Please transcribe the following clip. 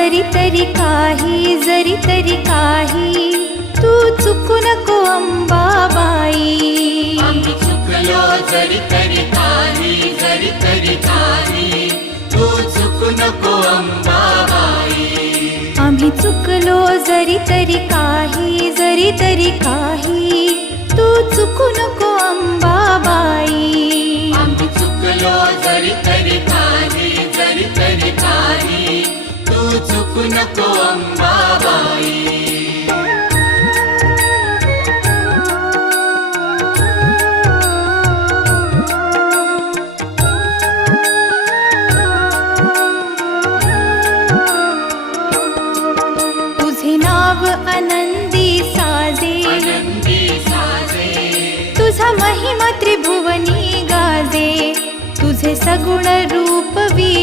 जरी तरी काही तू चुकू नको अंबाबाई. आम्ही चुकलो जरी तरी काही तू चुकू नको अंबाबाई. आम्ही चुकलो जरी तरी काही तू चुकू नको अंबाबाई. आम्ही चुकलो जरी तरी काही तू चुकू नको अंबाबाई. तुझे नाव आनंदी साजे, तुझा महिमा त्रिभुवनी गाजे. तुझे सगुण रूप वीर